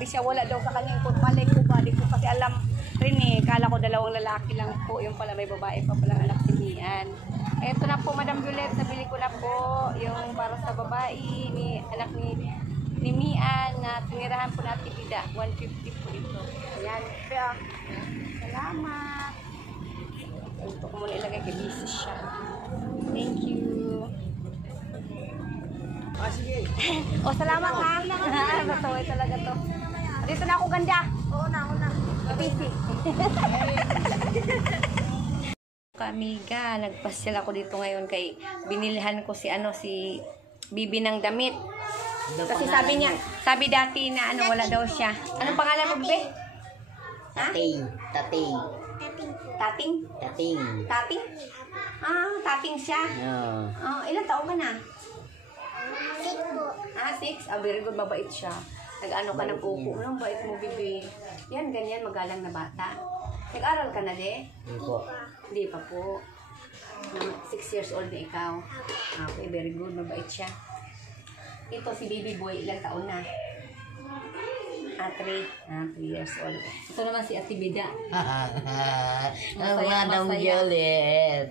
sabi siya wala daw sa kanyang malay ko ba, di ko kasi alam rin eh, kala ko dalawang lalaki lang po, yung pala may babae pa palang anak si Mian. Eto na po Madam Juliet, nabili ko na po yung para sa babae ni anak ni Mian na tinirahan po natin bida, 150 po ito. Ayan, pero salamat. Ito ko muna ilagay kay busy siya. Thank you. Sige. O, salamat ha. Masaway talaga to. Dito na ako ganda. Oo na. Busy. Kamiga, nagpasyal ako dito ngayon kay binilhan ko si Bibi ng damit. Kasi sabi dati na wala daw siya. Anong pangalan mo, Bibi? Tating. Tating? Tating? Ah, tating siya. Ilang taon ka na? 6 po. 6? Very good, mabait siya. Nag-ano ka ng upo. Anong bait mo, Bibi? Yan, ganyan, magalang na bata. Nag-aral ka na, de? Hindi po. Hindi pa po. 6 years old na ikaw. Okay, very good, mabait siya. Ito si Baby Boy, ilang taon na? 3 years old. Ito naman si Ate Bida. Madam Juliet.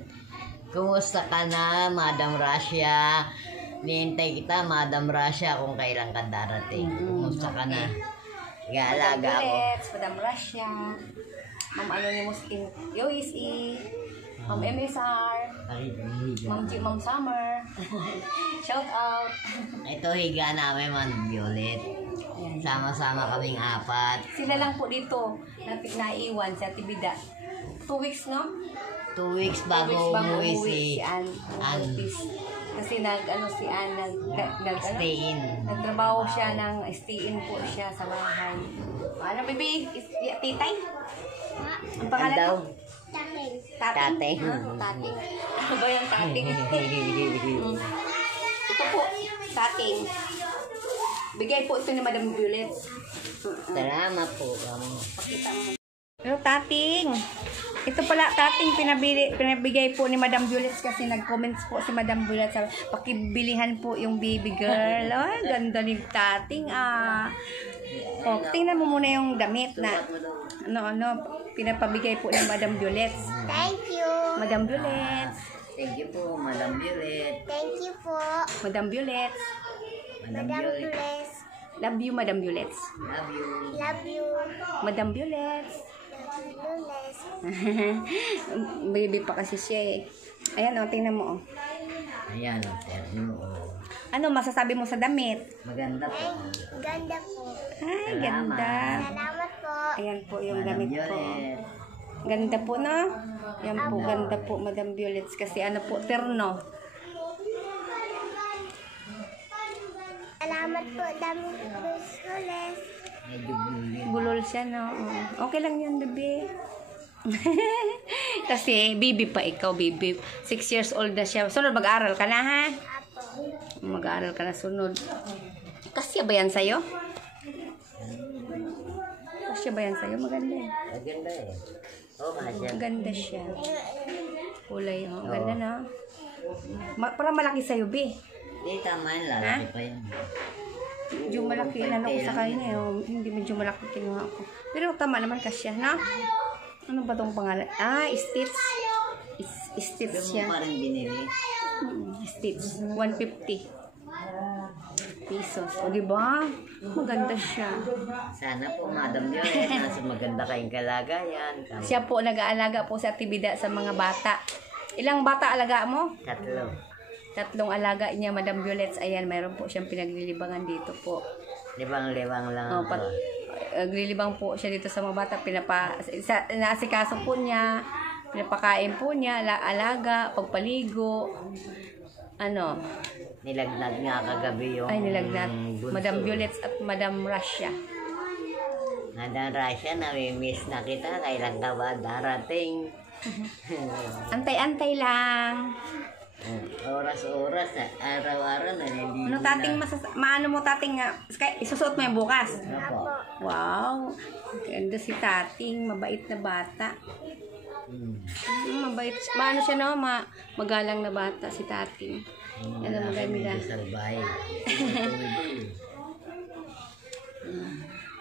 Kumusta ka na, Madam Russia? Nihintay kita, Madam Russia, kung kailan ka darating. Kumusta ka na? Galaga ako. Madam Russia. Ma'am ni Muskin, USE. Ma'am MSR. Ma'am Summer. Shout out. Ito higa namin, Madam Juliet. Sama-sama kaming 4. Sila lang po dito. Naiwan sa Tibida. 2 weeks, no? 2 weeks bago umuwi si Ann. Kasi si Ann stay in. Nagtrabaho siya stay in po siya sa bahay. Ano, baby? Titay? Ang pangalan daw? mo? Tating. Tating? Tating. Ano ba yung tating? Ito po, tating. Bigay po ito ni Madam Juliet. Salamat po. Pakita mo. Pero tating. Ito pala tating pinabigay po ni Madam Juliet kasi nag-comments po si Madam Juliet sa pakibilihan po yung baby girl. Ay, ganda ni tating O, tingnan mo muna yung damit na pinapabigay po ni Madam Juliet. Thank you. Madam Juliet. Thank you po, Madam Juliet. Thank you po. Madam Juliet. Madam Juliet. Love you, Madam Juliet. Love you. Love you. Madam Juliet. Juliet. Baby pa kasi siya eh. Ayan tingnan mo Ayan, terno. Ano masasabi mo sa damit? Maganda po. Ganda po. Ay, ganda. Salamat po. Ayan po yung Madam damit ko. Juliet. Ganda po, no? Yan po, ganda po, Madam Juliet. Kasi terno. Salamat po, Madam Juliet. Medyo bulin. Bulol siya, no? Okay lang yan, bebe. Kasi, baby pa ikaw, baby. 6 years old na siya. Sunod, mag-aaral ka na, ha? Mag-aaral ka na sunod. Kasya ba yan sa'yo? Kasya ba yan sa'yo? Maganda eh. Maganda eh. Oo, kasya. Maganda siya. Kulay, Ganda na. Parang malaki sa'yo, be. Hindi, tama yun. Lalaki pa yun. Medyo malaki ko sa kanya. Hindi medyo malaki kinuha ko. Pero tama naman kasya, na? Ano ba tong pangalan? Stitch. Stitch siya. Pero mo parang binili. Stitch. 150 pesos. O, diba? Maganda siya. Sana po, Madam Juliet, nasa maganda kayong kalagayan. Siya po, nag-aalaga po sa aktibidad sa mga bata. Ilang bata alaga mo? 3. 3 alaga niya, Madam Juliet. Ayan, mayroon po siyang pinaglilibangan dito po. Libang-libang lang ako. Naglilibang po siya dito sa mga bata. Naasikaso po niya. Pinapakain po niya. Alaga, pagpaligo. Nilagnat nga kagabi yung Nilagnat. bunso. Madam Juliet at Madam Russia. Madam Russia, nami-miss na kita. Kailan ka ba darating? Antay-antay lang. Oras-oras, araw-araw na hindi Ano tating maano mo tating isusuot mo yung bukas? Opo. Wow. Ganda si tating, mabait na bata. Mabait. Maano siya no? Magalang na bata si tating. Maganda. Salbay.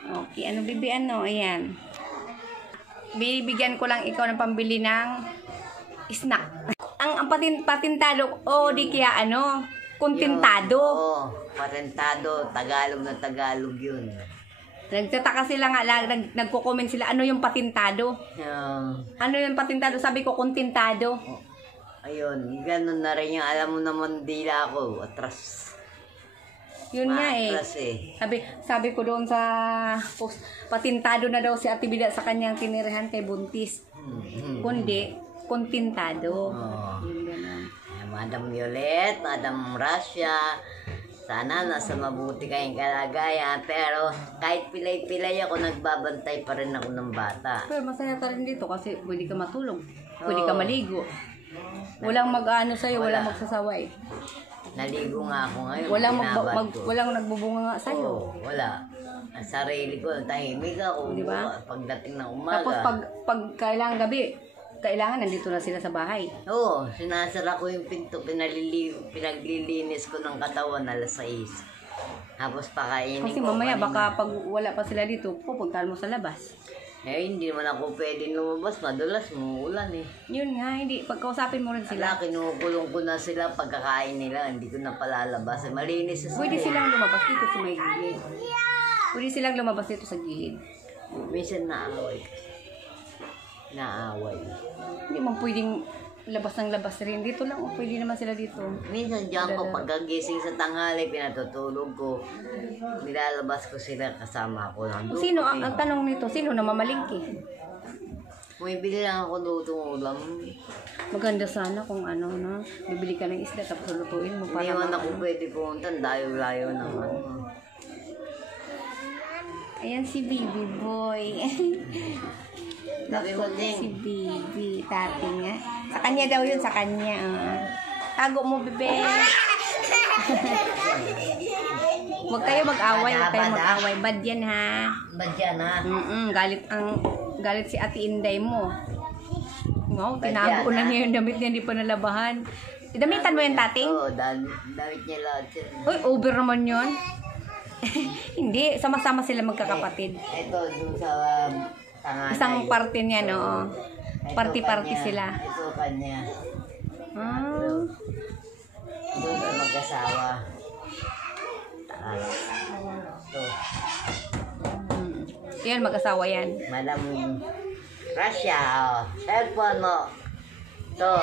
Okay, ano bibi ano? Ayan. Bibigyan ko lang ikaw ng pambili ng snack. Ang patintado, o di kaya ano, kontintado. Oo, patentado. Tagalog na Tagalog yun. Nagtataka sila nga, nagko-comment sila, ano yung patintado? Ano yung patintado? Sabi ko, kontintado. Ayun, ganun na rin yung alam mo naman dila ako. Atras. Yun nga eh. Atras eh. Sabi ko doon sa post, patintado na daw si Ate Bida sa kanyang tinirahan kay Buntis. Kundi, kontintado. Oo. Yun ganun. Madam Violet, Madam Russia, sana nasa mabuti kayong kalagayan. Pero kahit pilay-pilay ako, nagbabantay pa rin ako ng bata. Pero masaya ka rin dito kasi pwede ka matulog. Pwede ka Oo. maligo. Walang mag-ano sa'yo, Wala. walang magsasaway. Naligo nga ako ngayon. Walang, binabad ko. walang nagbubunga nga sa'yo. Oo, wala. Ang sarili ko, tahimik ako. Di ba? Pagdating ng umaga. Tapos pag kailangan gabi, kailangan nandito na sila sa bahay. Oo, sinasara ko yung pinto, pinaglilinis ko ng katawan alas 6. Tapos pakainin Kasi ko. mamaya kanina. baka pag wala pa sila dito, pupuntahan mo sa labas. Eh, hindi naman ako pwedeng lumabas. Madulas, muulan eh. Yun nga, hindi. Pagkausapin mo rin Sila, sila. kinukulong ko na sila pagkakain nila. Hindi ko na palalabas. Eh, malinis na sila. Pwede silang lumabas dito sa may gilid. Pwede silang lumabas dito sa gilid. Minsan naaway. Naaway. Hindi mo pwedeng labas ng labas rin. Dito lang, pwede naman sila dito. Minsan dyan ko pagkagising sa tanghali, pinatutulog ko. Nilalabas ko sila kasama ko. Sino, ang tanong nito, sino na mamalingki? Bumibili lang ako lutong ulam. Maganda sana kung ano, no? Bibili ka ng isda tapos lutuin mo Hindi para man ako pwede pumunta. Layo-layo naman. Ayan si Baby Boy. Sabi mo din. Si Baby, tati nga. Sa kanya daw yun, sa kanya. Tago mo, bebe. Huwag kayo mag-away, huwag kayo mag-away. Bad yan, ha? Ba't yan ha? Galit si Ate Inday mo. Wow, Bad tinago yan, na ha? niya yung damit niya, hindi pa nalabahan. Damitan mo yan, tating? Oo, damit niya lahat yan. Uy, over naman yun. Hindi, sama-sama sila magkakapatid. Ito, dun sa tanganay. Isang parte niya, no? Ito Party-party kanya. sila. Ito kanya. Ah. Doon sa mag-asawa. Taas. Ito. Yan, mag-asawa yan. Madam Russia, oh. Cellphone mo. Ito.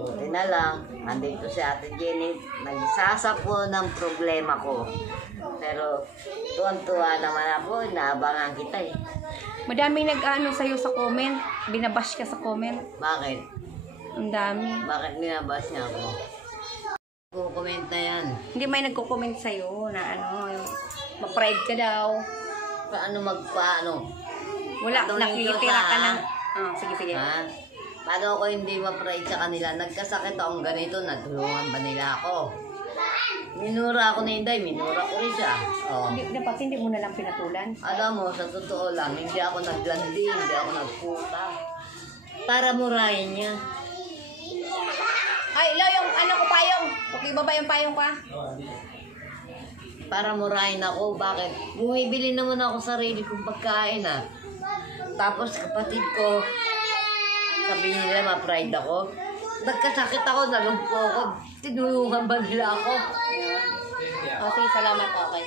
Buti na lang. Nandito si Ate Jenny. Nagsasapo ng problema ko. Pero tuwan-tuwa naman ako. Inaabangan kita eh. Madaming nag-ano sa'yo sa comment. Binabash ka sa comment. Bakit? Ang dami. Bakit ninabas niya ako? Kukomment na yan. Hindi may nagko-comment sa'yo na ano, ma-pride ka daw. Paano magpaano? Wala, Tumingin nakikitira ka, ka ha? ng... Sige, sige. Ha? Paano ako hindi ma-pride sa kanila? Nagkasakit akong ganito, natulungan ba nila ako? Minura ako ni Inday, minura ko rin siya. Oh. Dapat hindi mo na lang pinatulan. Alam mo, sa totoo lang, hindi ako naglandi, hindi ako nagputa. Para murahin niya. Ay, Lo, yung ano ko payong. Okay ba ba yung payong ka? Para murahin ako, bakit? Bumibili naman ako sarili kong pagkain ah. Tapos kapatid ko, sabi nila ma-pride ako. Nagkasakit ako, nalumpo ako. Tinulungan ba nila ako? Okay, salamat. Okay.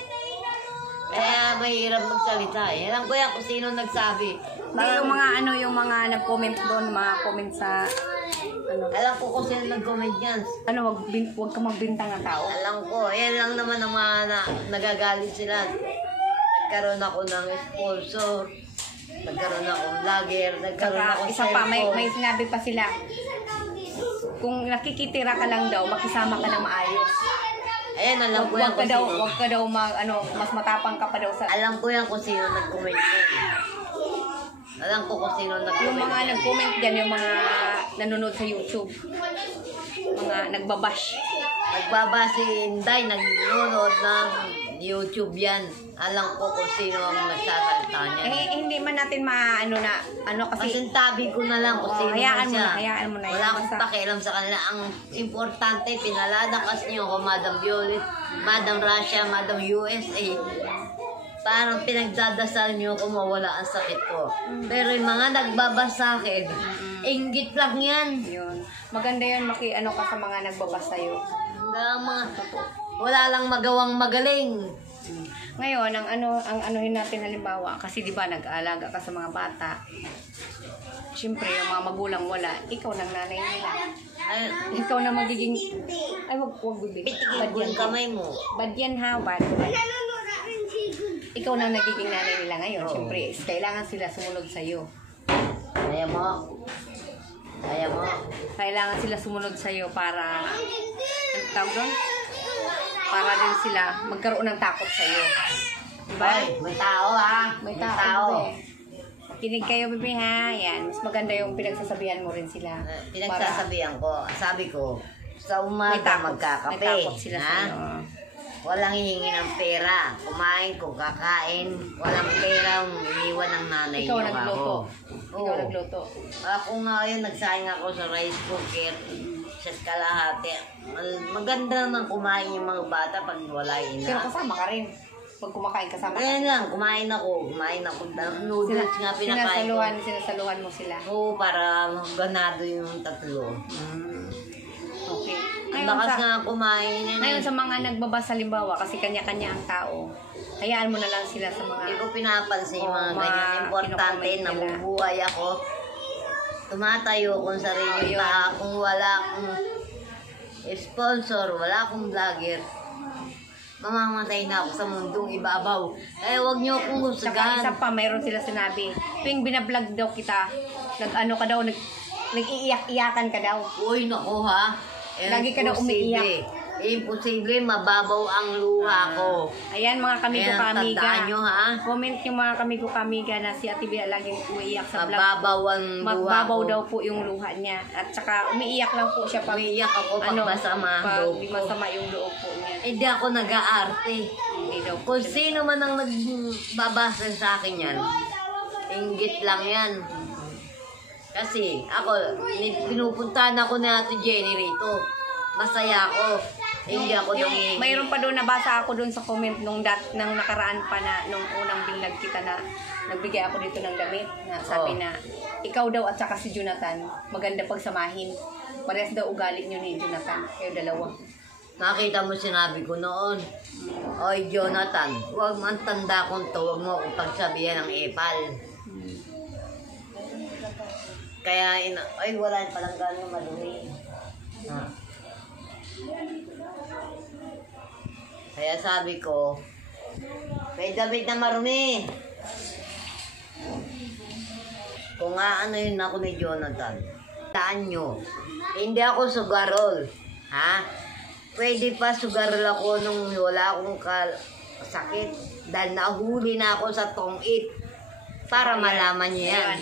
Kaya mahirap magsalita eh. Alam ko yan kung sino nagsabi. Hindi, yung mga ano, yung mga nag-comment doon, mga comment sa... Ano, Alam ko kung sino nag-comment yan. wag ka magbintang ng tao. Alam ko, yan lang naman ang mga nagagalit sila. Nagkaroon ako ng sponsor. Nagkaroon ako ng vlogger. Nagkaroon Saka, ako ng isa pa, may cellphone. sinabi pa sila. Kung nakikitira ka lang daw, makisama ka na maayos. Ayan, alam ko yan Wag ka kung daw, sino. wag ka daw mas matapang ka pa daw sa... Alam ko yan kung sino nag-comment yan. Alam ko kung sino Yung nag-comment. mga nag-comment dyan, yung mga nanonood sa YouTube. Mga nagbabash. Nagbaba si Inday, nanonood ng YouTube yan. Alam ko kung sino ang nagsasalita niya. Hindi man natin maano na, kasi... Masintabi ko na lang kung Oo, sino hayaan na mo siya. na, hayaan mo na. Wala akong Basta- pakialam sa kanila. Ang importante, pinaladakas niyo ako, Madam Violet, Madam Russia, Madam USA. parang pinagdadasal niyo kung mawala ang sakit ko. Pero yung mga nagbabasakit, inggit lang yan. Yun. Maganda yun, ano ka sa mga nagbabasa sa'yo. Wala lang magawang magaling. Ngayon, ang anuhin natin halimbawa, kasi di ba nag-aalaga ka sa mga bata, siyempre yung mga magulang wala, ikaw nang nanay nila. Ay, Ikaw na magiging, ay wag bibi. pitigil ko yung kamay mo. Bad yan ha, bad. Ikaw nang nagiging nanay nila ngayon, Oo. siyempre, kailangan sila sumunod sa'yo. Kaya mo. Kaya mo. Kailangan sila sumunod sa'yo para, ang tawag doon? Para din sila magkaroon ng takot sa'yo. Diba? Ay, may tao ha. May tao. Makinig kayo, bebe ha. Yan. Mas maganda yung pinagsasabihan mo rin sila. Pinagsasabihan ko. Sabi ko, sa May umaga takot. magkakape. May takot sila ha? sa'yo. Walang hihingi ng pera. Kumain kung kakain. Walang pera, iniwan ng nanay Ikaw niyo nagluto. ako. Ikaw Oo. nagluto. Ako nga yun, nagsayang ako sa rice cooker. Sa kalahati. Maganda naman kumain yung mga bata pag wala Pero ina. kasama ka rin. Pag kumakain kasama ka. Ayan lang, kumain ako. Noodles nga pinakain ko. Sinasaluhan mo sila. Oo, para ganado yung tatlo. Okay. Ang bakas nga kumain. Ngayon sa mga nagbabasa halimbawa, kasi kanya-kanya ang tao, hayaan mo na lang sila sa mga... Hindi ko pinapansin yung mga Oo, ganyan. mga Importante, kinukomment nila. nabubuhay ako. Tumatayo kung sarili pa. Kung wala akong sponsor, wala akong vlogger, mamamatay na ako sa mundong ibabaw. Eh, huwag niyo akong Saka isa husgahan. pa, mayroon sila sinabi, tuwing binablog daw kita, nag-ano ka daw, nag-iiyak-iyakan ka daw. Uy, naku ha. Lagi ka daw Imposible. umiiyak. Imposible, mababaw ang luha ko. Ayan mga kamigo Kaya kamiga. tandaan nyo, ha? Comment yung mga kamigo kamiga na si Ate Bea laging umiiyak sa vlog. Mababaw ang luha Magbabaw ko. daw po yung luha niya. At saka umiiyak lang po siya pag Umiiyak ako pag masama ang pag loob di ko. masama yung loob po niya. Hindi ako nag-aarte. Hindi daw po Kung siya. sino man ang nagbabasa sa akin yan, inggit lang yan. Kasi ako, pinupuntahan ako ni Ate Jenny rito. Masaya ako. Hindi ako Yung, mayroon pa doon nabasa ako doon sa comment nung nakaraan pa na nung unang binlag kita na nagbigay ako dito ng damit na sabi na ikaw daw at saka si Jonathan maganda pagsamahin. Parehas daw ugali niyo ni Jonathan. Kayo dalawa. Nakita mo sinabi ko noon. Oy, Jonathan, huwag man tanda kong to, huwag mo akong pagsabihan ng epal. Kaya, ay, wala palang gano'ng madumi. Ha. Kaya sabi ko, may damit na marumi. Kung ano yun ako ni Jonathan, taan nyo, hindi ako sugarol. Ha? Pwede pa sugarol ako nung wala akong sakit. Dahil nahuli na ako sa tong-it. Para malaman nyo yan.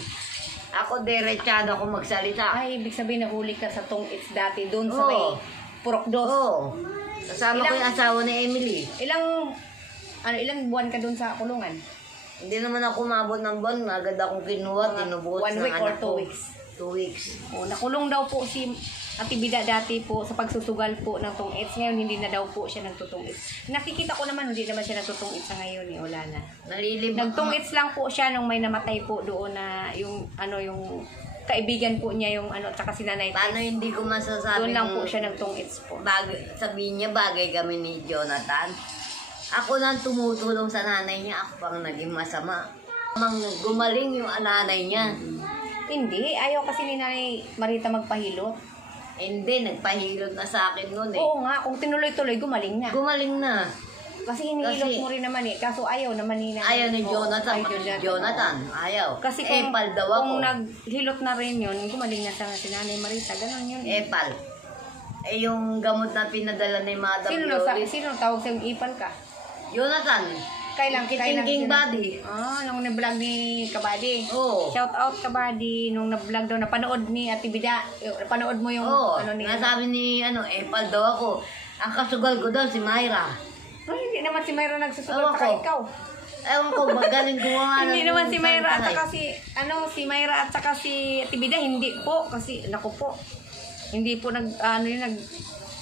Ako diretsado ako magsalita. Ay, ibig sabihin nahuli ka sa tong it's dati doon sa Oo. may Purokdos. Oo. Kasama ko yung asawa ni Emily. Ilang buwan ka doon sa kulungan? Hindi naman ako umabot ng buwan. Agad akong kinuha, tinubuhos 1 ng week or anak 2 ko. weeks? 2 weeks. O, nakulong daw po si Ate Bida dati po sa pagsusugal po ng tong-its. Ngayon, hindi na daw po siya nagtutong-its. Nakikita ko naman, hindi naman siya nagtutong-its sa ngayon. Wala na. Nalilib. Nagtong-its lang po siya nung may namatay po doon na yung kaibigan po niya yung at saka si Nanay Paano Tess. hindi ko masasabi Doon lang po siya nagtong-its po. sabihin niya bagay kami ni Jonathan. Ako nang tumutulong sa nanay niya. Ako pang naging masama. Gumaling yung nanay niya. Hindi, ayaw kasi ni Nanay Marita magpahilot. Hindi, nagpahilot na sa akin noon eh. Oo nga, kung tinuloy-tuloy, gumaling na. Gumaling na. Kasi hinihilot Kasi- mo rin naman eh. Kaso ayaw naman ni Nanay. Ayaw ni Oo, Jonathan. ayaw Jonathan, ayaw. Kasi kung, Epal daw ako. kung naghilot na rin yun, gumaling na sa si Nanay Marita. Ganon yun. Epal. Yung gamot na pinadala ni Madam Yoli. Sino tawag sa ipal ka? Jonathan. Kailang Kitingking body. Nung na-vlog ni Kabady. Oo. Shout out Kabady. Nung na-vlog daw, napanood ni Ate Bida. Napanood mo yung Oo. ni Nasabi ni Epal daw ako. Ang kasugal ko daw si Myra. Ay, hindi naman si Mayra nagsusugal Ewan saka ko. ikaw. Ewan ko, magaling gumawa ng Hindi naman si Mayra at sanitay. saka si Mayra at saka si Tibida hindi po kasi naku po. Hindi po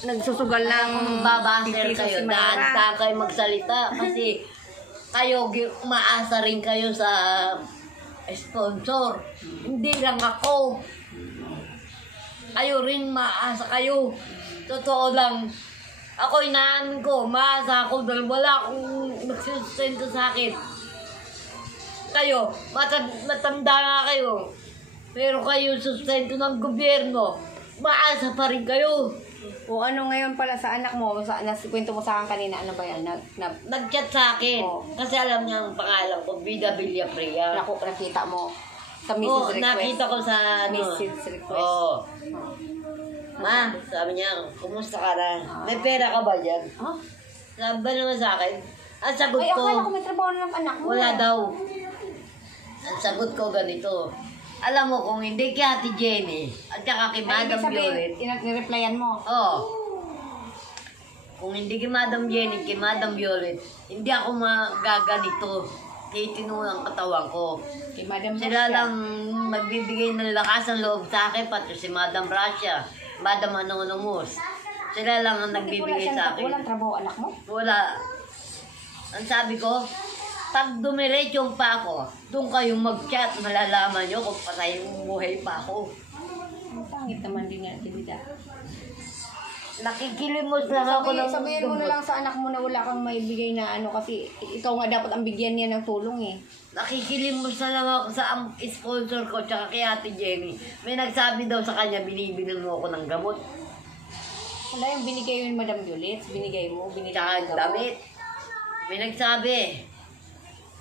nagsusugal ng Babaser piso kayo. si Daan Mayra. ka kayo magsalita. Kasi Kayo, umaasa rin kayo sa sponsor. Hindi lang ako. Kayo rin maasa kayo. Totoo lang. Ako inaamin ko, maasa ako dahil wala akong nagsusustento sa akin. Kayo, matanda na kayo. Pero kayo sustento ng gobyerno. Maasa pa rin kayo. O ano ngayon pala sa anak mo, kwento mo sa akin kanina, ano ba yan? Nag-chat sa akin. Oh. Kasi alam niya ang pangalan ko, Vida Villaprea. Nakita mo sa message Oo, request. nakita ko sa ano. Message request. Oo. Ma, sabi niya, kumusta ka na? May pera ka ba dyan? Huh? Sabi ba naman sa akin? Ang sagot Ay, ko, akala ko may trabaho na ng anak mo. wala daw. Ang sagot ko ganito. Alam mo, kung hindi kay Ate Jenny, at saka kay Madam Violet, i-replyan mo. oo. Kung hindi kay Madam Jenny, kay Madam Violet, hindi ako magaganito. Titino ang katawan ko. Kay Madam Sila Russia. lang magbibigay ng lakas ng loob sa akin, pati si Madam Russia, Madam Anonymous. Sila lang ang nagbibigay sa akin. Walang trabaho anak mo? Wala. Ang sabi ko, pag dumiretso pa ako, doon kayong mag-chat, malalaman nyo kung patay yung buhay pa ako. Ang pangit naman din yan, Tibida. Nakikilimos lang ako ng Sabihin mo na lang sa anak mo na wala kang maibigay na ano kasi ikaw nga dapat ang bigyan niya ng tulong eh. Nakikilimos na lang ako sa ang sponsor ko tsaka kay Ate Jenny. May nagsabi daw sa kanya, binibilang mo ako ng gamot. Wala yung binigay yun, Madam Violet. Binigay mo, binigay Tsaka mo. damit. May nagsabi.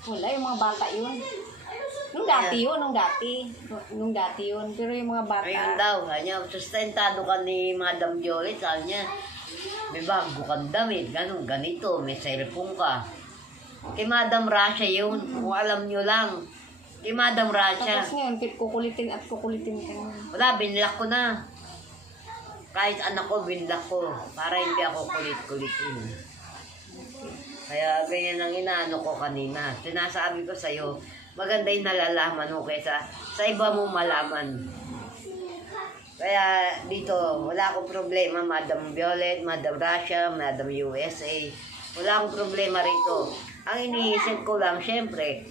Wala, yung mga bata yun. Nung dati yun, nung dati yun. Pero yung mga bata. Ayun daw, kanya, sustentado ka ni Madam Violet, sabi niya, may bago kang damit, ganun, ganito, may cellphone ka. Kay Madam Russia yun, kung alam nyo lang. Kay Madam Russia. Tapos ngayon, kukulitin at kukulitin ka na. Wala, binlock ko na. Kahit anak ko, binlock ko, para hindi ako kulit-kulitin. Kaya ganyan ang inaano ko kanina. Sinasabi ko sa'yo, maganda yung nalalaman mo kaysa sa iba mo malaman. Kaya dito, wala akong problema, Madam Violet, Madam Russia, Madam USA. Wala akong problema rito. Ang iniisip ko lang, syempre,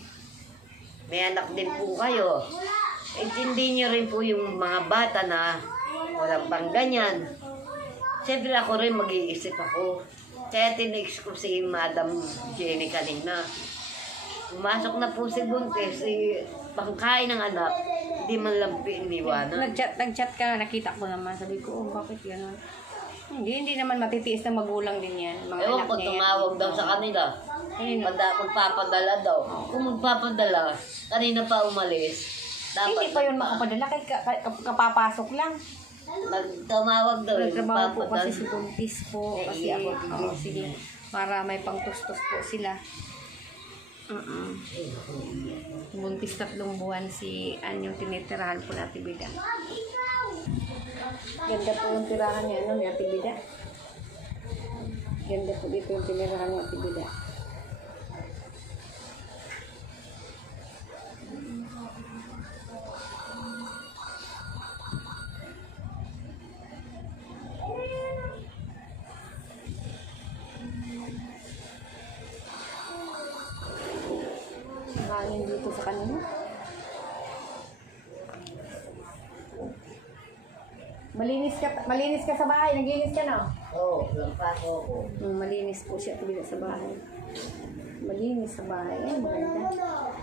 may anak din po kayo. Intindihin niyo rin po yung mga bata na walang pang ganyan. Syempre ako rin mag-iisip ako. Kaya tinext ko si Madam Jenny kanina. Pumasok na po si Buntes, pangkain ng anak, hindi man lang iniwanan. Nag-chat ka, nakita ko naman. Sabi ko, oh, bakit gano'n? Hindi naman matitiis na magulang din yan. Mga Ewan anak ko, niya yan. tumawag daw sa kanila. Ayun. Magpapadala daw. Kung magpapadala, kanina pa umalis. Hindi pa yun makapadala, kahit kapapasok lang. Tumawag daw. Nagtrabaho po kasi si Buntis po. Kasi, ako, sige, para may pangtustos po sila. Buntis 3 buwan si yung tinitirahan po na Ate Bida. Ganda po yung tirahan niya, ni Ate Bida. Ganda po dito yung tinirahan ni Ate Bida. Hangin dito sa kanina. Malinis ka sa bahay, naglinis ka na. Oo, lampaso ko. Malinis po siya tuloy sa bahay. Malinis sa bahay. Ay, maganda.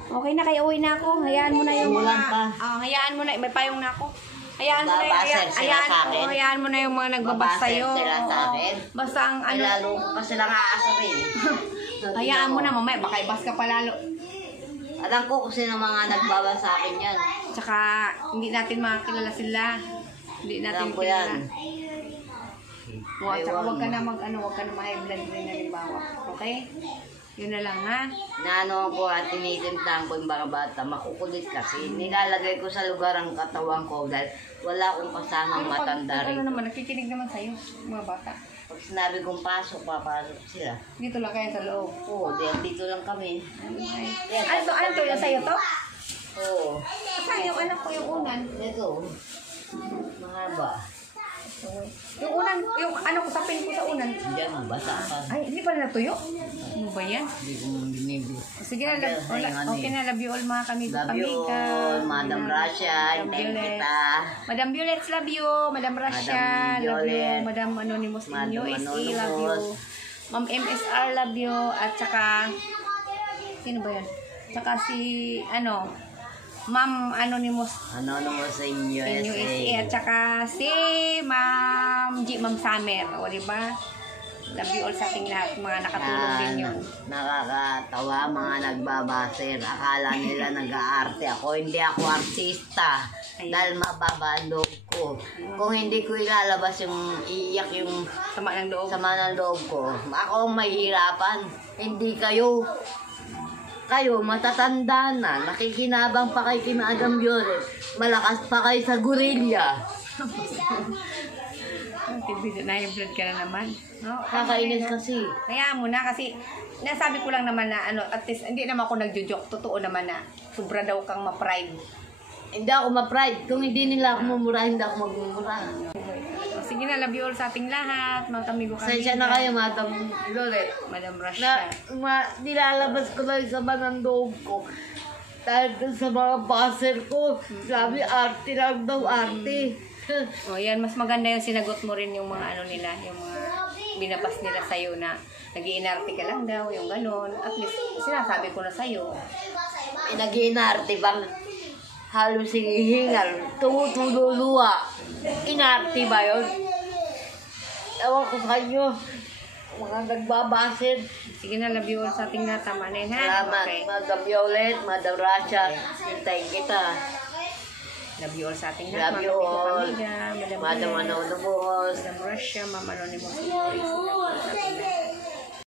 Okay na, kaya uwi na ako. Hayaan mo na yung Umulan mga... pa. Hayaan mo na. May payong na ako. Hayaan mo na Babasel sila sa akin. hayaan mo na yung mga nagbabas Babasel sa'yo. sila sa akin. Basta ang Ay, ano... lalo pa silang aasarin. Hayaan mo na, mamaya. Baka ibas ka pa lalo. Alam ko kung sino mga nagbaba sa akin yan. Tsaka, hindi natin makakilala sila. Hindi natin Alam ko yan. Tsaka huwag ka na huwag ka na ma-high blood rin halimbawa. Okay? Yun na lang, ha? Naano ko at tinitintahan ko yung mga bata, makukulit kasi. Nilalagay ko sa lugar ang katawan ko dahil wala akong kasamang matanda Ano rin. naman, nakikinig naman sa'yo, mga bata. Pag sinabi kong pasok, papasok sila. Dito lang kayo sa loob. Oo, dahil dito lang kami. Yan, Ano to? Yung sa'yo to? Oo. Saan yung anak ko yung unan? Ito, mahaba. Yung unan, yung ano ko, sapin ko sa unan. Diyan, basa pa. Ay, hindi pa natuyo? Ano ba yan? Hindi ko Maybe. Sige na, okay na, love you all mga kami. Love you all, Madam Russia. Thank kita. Madam Violet, love you. Madam Russia, love you. Madam Anonymous in Madam USA, love you. Anonymous. Ma'am MSR, love you. At saka, sino ba yan? Tsaka si, Ma'am Anonymous Anonymous in in USA. At USA. saka si Ma'am Ma'am Summer. O, diba? Love you all sa ating lahat. Mga nakatulong din yun. Nakakatawa mga nagbabaser. Akala nila nag-aarte ako. Hindi ako artista. Dahil mababa ang loob ko. Kung hindi ko ilalabas yung iiyak yung Sama ng loob. sama ng loob ko, ako ang mahihirapan. Hindi kayo. Kayo, matatanda na. Nakikinabang pa kayo kay Madam Violet. Malakas pa kayo sa gorilla. Na-blood ka na naman. No? Kakainis kasi. Kaya mo na kasi nasabi ko lang naman na at least hindi naman ako nagjo-joke. Totoo naman na sobra daw kang ma-pride. Hindi ako ma-pride. Kung hindi nila ako mamura, hindi ako magmumura. Sige na, love you all sa ating lahat. Mga kamigo kami. Sensya na kayo, Madam Violet. Madam Na, Russia. nilalabas ko lang sa ng loob ko. Dahil dun sa mga baser ko, sabi, arte lang daw, arte. O yan, mas maganda yung sinagot mo rin yung mga nila, yung mga binabas nila sa'yo na nag-iinarte ka lang daw, yung ganon. At least, sinasabi ko na sa'yo. Nag-iinarte bang halos hinihingal, tumutululuwa. Inarte ba yun? Ewan ko sa inyo, mga nagbabasid. Sige na, love you all sa ating lahat. Tama na yun, ha? Salamat, Okay. Madam Violet, Madam Russia. Hintayin kita. Love you all sa ating lahat. Love you all. Madam Madam Violet, Anonymous. Madam Russia, Ma'am Anonymous. Love you all sa ating lahat.